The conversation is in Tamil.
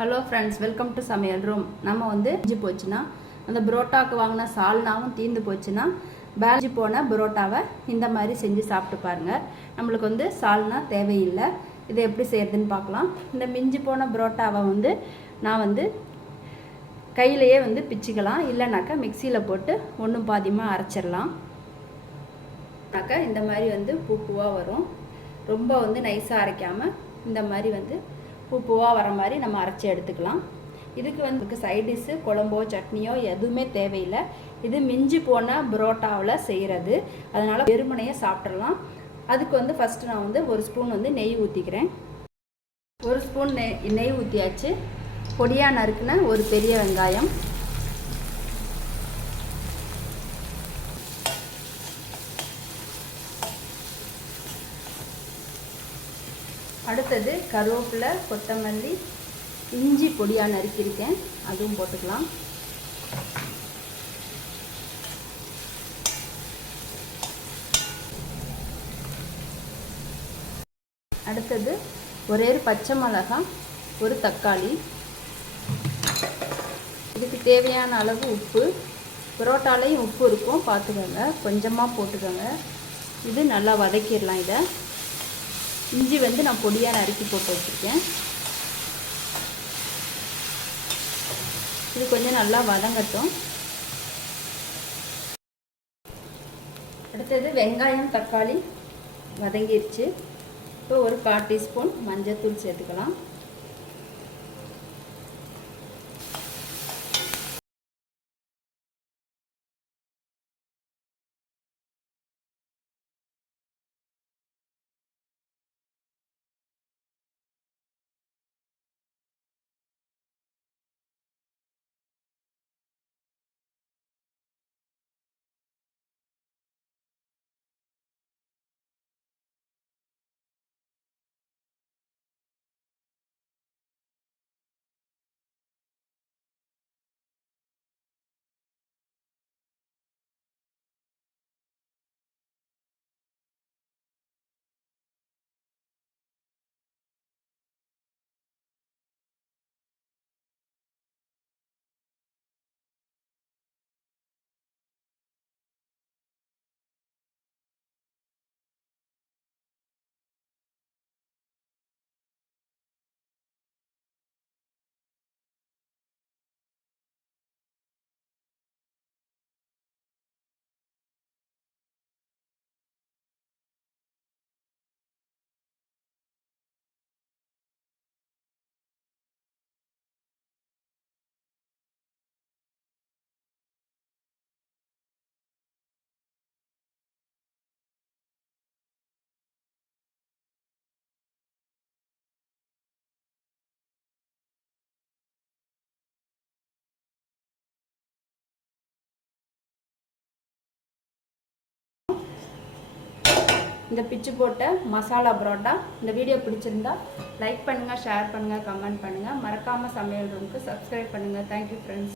ஹலோ ஃப்ரெண்ட்ஸ், வெல்கம் டு சமையல் ரூம். நம்ம இஞ்சி போச்சுன்னா அந்த புரோட்டாவுக்கு வாங்கின சால்னாவும் தீர்ந்து போச்சுன்னா பேலஞ்சி போன புரோட்டாவை இந்த மாதிரி செஞ்சு சாப்பிட்டு பாருங்கள். நம்மளுக்கு சால்னா தேவையில்லை. இதை எப்படி செய்யறதுன்னு பார்க்கலாம். இந்த மிஞ்சி போன புரோட்டாவை நான் கையிலையே பிச்சுக்கலாம். இல்லைனாக்கா மிக்சியில் போட்டு ஒன்றும் பாதியமாக அரைச்சிடலாம். இந்த மாதிரி பூவாக வரும். ரொம்ப நைஸாக அரைக்காமல் இந்த மாதிரி பூவாக வர மாதிரி நம்ம அரைச்சி எடுத்துக்கலாம். இதுக்கு சைடிஷ்ஷு குழம்போ சட்னியோ எதுவுமே தேவையில்லை. இது மிஞ்சி போன புரோட்டாவில் செய்கிறது. அதனால் வெறுமனையை சாப்பிட்றலாம். அதுக்கு ஃபஸ்ட்டு நான் ஒரு ஸ்பூன் நெய் ஊற்றிக்கிறேன். ஒரு ஸ்பூன் நெய் ஊற்றியாச்சு. பொடியாக நறுக்குன ஒரு பெரிய வெங்காயம், அடுத்தது கருவேப்பிலை, கொத்தமல்லி, இஞ்சி பொடியாக நறுக்கியிருக்கேன், அதுவும் போட்டுக்கலாம். அடுத்தது ஒரே பச்சை மிளகாய், ஒரு தக்காளி, இதுக்கு தேவையான அளவு உப்பு. புரோட்டாலையும் உப்பு இருக்கும், பார்த்துக்கோங்க, கொஞ்சமாக போட்டுக்கோங்க. இது நல்லா வதக்கிடலாம். இதை இஞ்சி நான் பொடியாக நறுக்கி போட்டு வச்சுருக்கேன். இது கொஞ்சம் நல்லா வதங்கட்டும். அடுத்தது வெங்காயம் தக்காளி வதங்கிருச்சு. இப்போ ஒரு 1/4 டீஸ்பூன் மஞ்சள்தூள் சேர்த்துக்கலாம். இந்த பிச்சு போட்ட மசாலா புரோட்டா இந்த வீடியோ பிடிச்சிருந்தா லைக் பண்ணுங்கள், ஷேர் பண்ணுங்கள், கமெண்ட் பண்ணுங்கள். மறக்காமல் சமையல் ரூமுக்கு சப்ஸ்கிரைப் பண்ணுங்கள். Thank you friends.